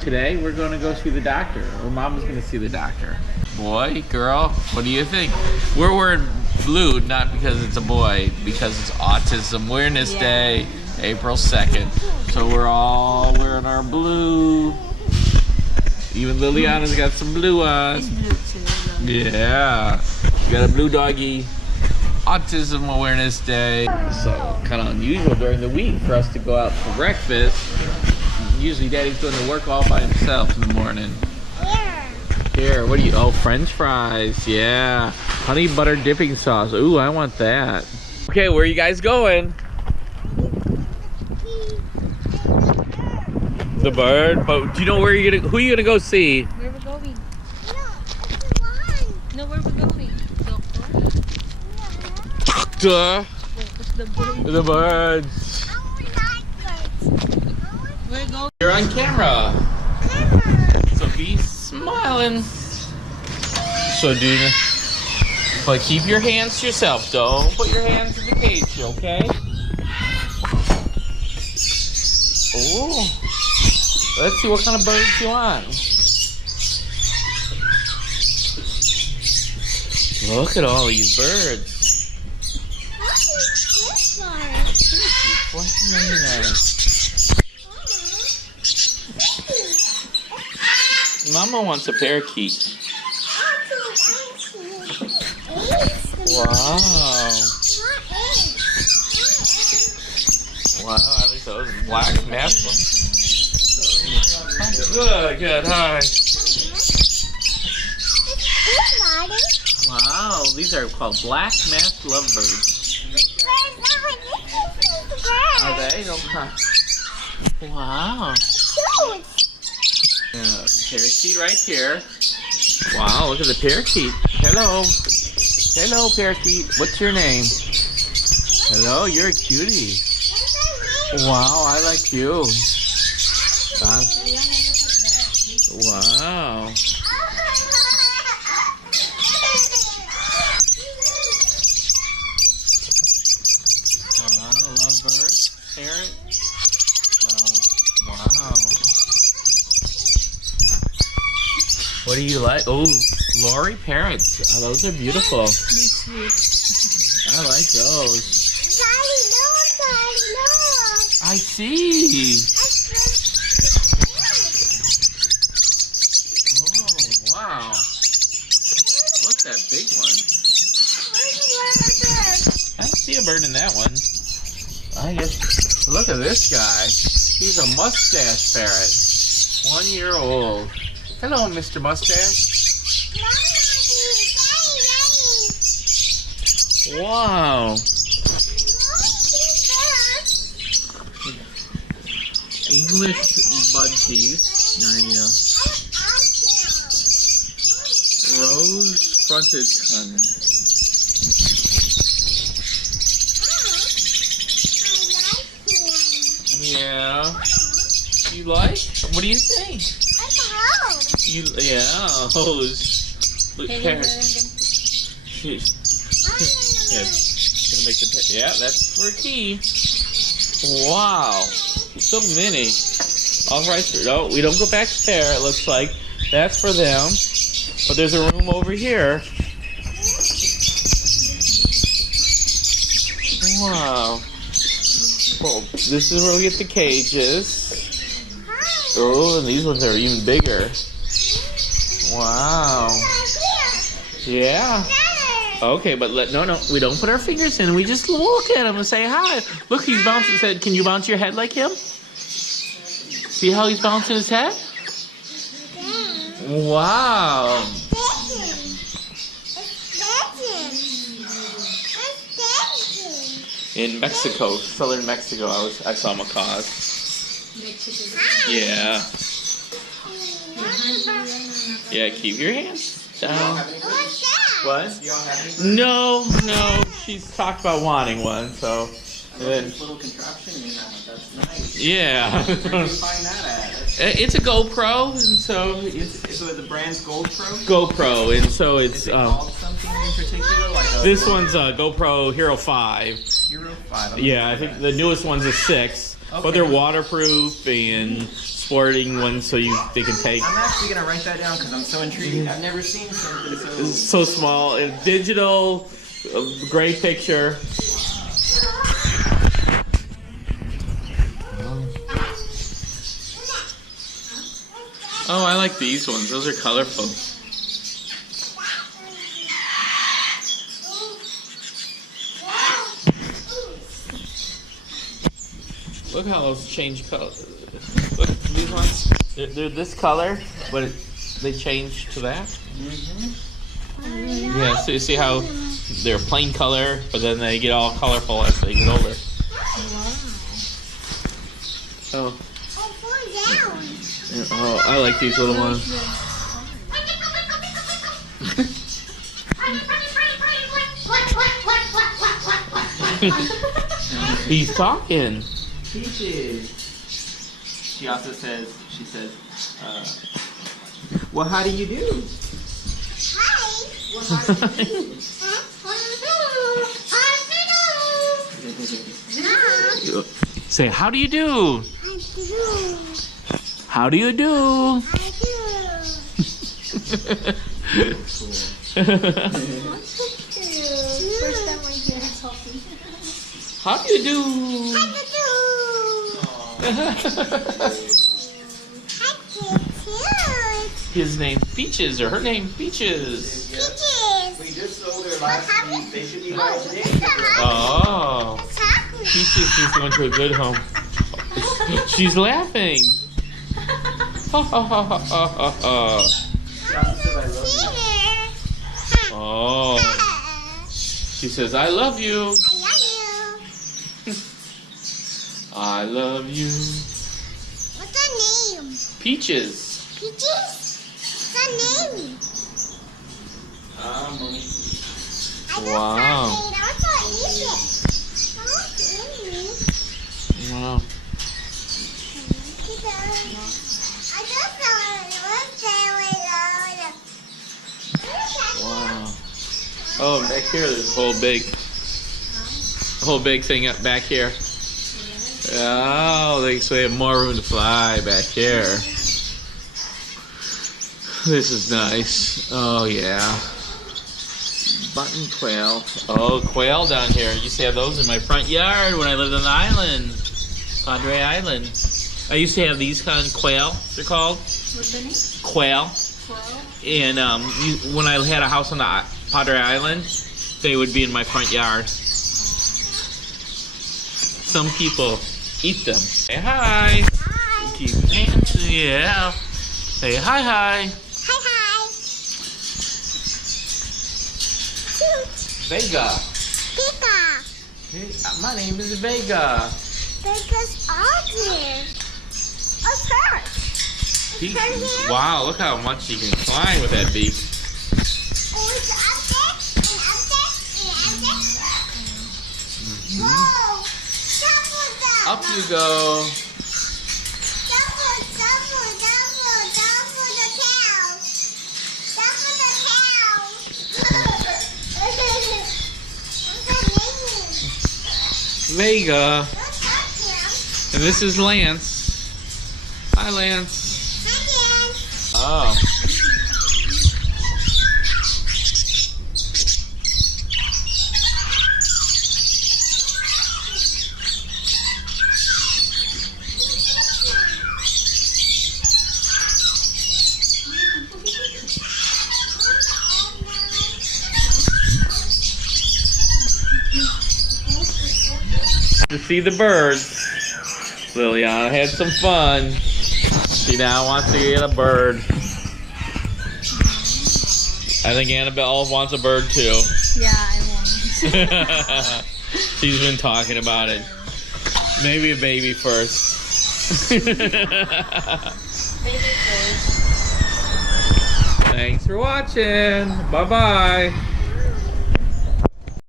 Today we're going to go see the doctor. Or Mama's going to see the doctor. Boy, girl, what do you think? We're wearing blue, not because it's a boy, because it's Autism Awareness Day, April 2nd. So we're all wearing our blue. Even Liliana's got some blue on. Yeah, we got a blue doggy. Autism Awareness Day. So kind of unusual during the week for us to go out for breakfast. Usually Daddy's doing the work all by himself in the morning. Here, what do you, oh, French fries, yeah. Honey butter dipping sauce, ooh, I want that. Okay, where are you guys going? The bird, but do you know where you're gonna, who are you gonna go see? Where we're going? No, where we're going? Doctor. The birds. We're going. You're on camera. So be smiling. So do you, but keep your hands to yourself. Don't put your hands in the cage, okay? Oh, let's see what kind of birds you want. Look at all these birds. What's Mama wants a parakeet. Wow. Wow, at least those black mask ones. Good, hi. Wow, these are called black masked lovebirds. Are they? Okay. Wow. Parakeet right here. Wow, look at the parakeet. Hello. Hello, parakeet. What's your name? Hello, you're a cutie. Wow, I like you. Wow. Wow, lovebird. Parrot. Wow. What do you like? Oh, Lori parrots. Oh, those are beautiful. I like those. I see. Oh, wow. What's that big one? I don't see a bird in that one. I guess. Look at this guy. He's a mustache parrot. 1 year old. Hello, Mr. Mustache. Wow. English budgies. Yeah. Rose-fronted cunner. Yeah. You like? What do you think? Yeah, hose. Look, parrot. Gonna make the yeah, that's for a key. Wow, so many. All right, no, we don't go back there. It looks like that's for them, but there's a room over here. Wow. Well, this is where we get the cages. Oh, and these ones are even bigger. Wow. Yeah. Okay, but no, we don't put our fingers in. We just look at him and say hi. Look, he's bouncing his head. Can you bounce your head like him? See how he's bouncing his head? Wow. In Mexico, southern Mexico, I saw macaws. Yeah. Yeah, keep your hands down. What? No. She's talked about wanting one, so. This little contraption, that's nice. Yeah. Where do you find that at? It's a GoPro, and so it's. So the brand's GoPro? GoPro, and so it's. Is it called something in particular? Like this one's a GoPro Hero 5. Hero 5. Yeah, I think the newest one's a 6, but they're waterproof and sporting one so they can take. I'm actually gonna write that down because I'm so intrigued. I've never seen something so. So small, digital, great picture. Oh, I like these ones. Those are colorful. Look how those change color. Look, these ones. They're this color, but they change to that. Mm-hmm. Yeah, so you see how they're plain color, but then they get all colorful as they get older. Oh. Oh, I like these little ones. He's talking. Peaches. She also says, well, how do you do? Hi. Well, how do you do? Say, how do you do? How do you do? How do you do? His name's Peaches, or her name Peaches. We just sold her last week. They should be right today. Oh, Peaches is going to a good home. She's laughing. Ha ha ha ha ha ha. She also said I love you. Oh, she says, I love you. I love you. What's her name? Peaches. Peaches? What's her name? Wow. Wow. Wow. Oh, back here there's a whole big thing up back here. Oh, so they have more room to fly back here. This is nice. Oh yeah. Button quail. Oh, quail down here. I used to have those in my front yard when I lived on the island. Padre Island. I used to have these kind of quail, they're called. What's her name? Quail. And when I had a house on the Padre Island, they would be in my front yard. Some people eat them. Say hi. Hi. Keep dancing, yeah. Say hi, hi. Hi, hi. Cute. Vega. Pika. Hey, my name is Vega. Pika's all here. What's her? He- Her here? wow, look how much he can climb with that beak. Oh, it's up there, and up there, and up there. Whoa! Double, double. Up you go. Double, double, double, double the tail. Double the tail. What's her name? Vega. Don't touch him. And this is Lance. Hi, Lance. Hi, Dan. Oh. To see the birds. Liliana had some fun. She now wants to get a bird. I think Annabelle wants a bird too. Yeah, I want. She's been talking about it. Maybe a baby first. Thanks for watching. Bye-bye.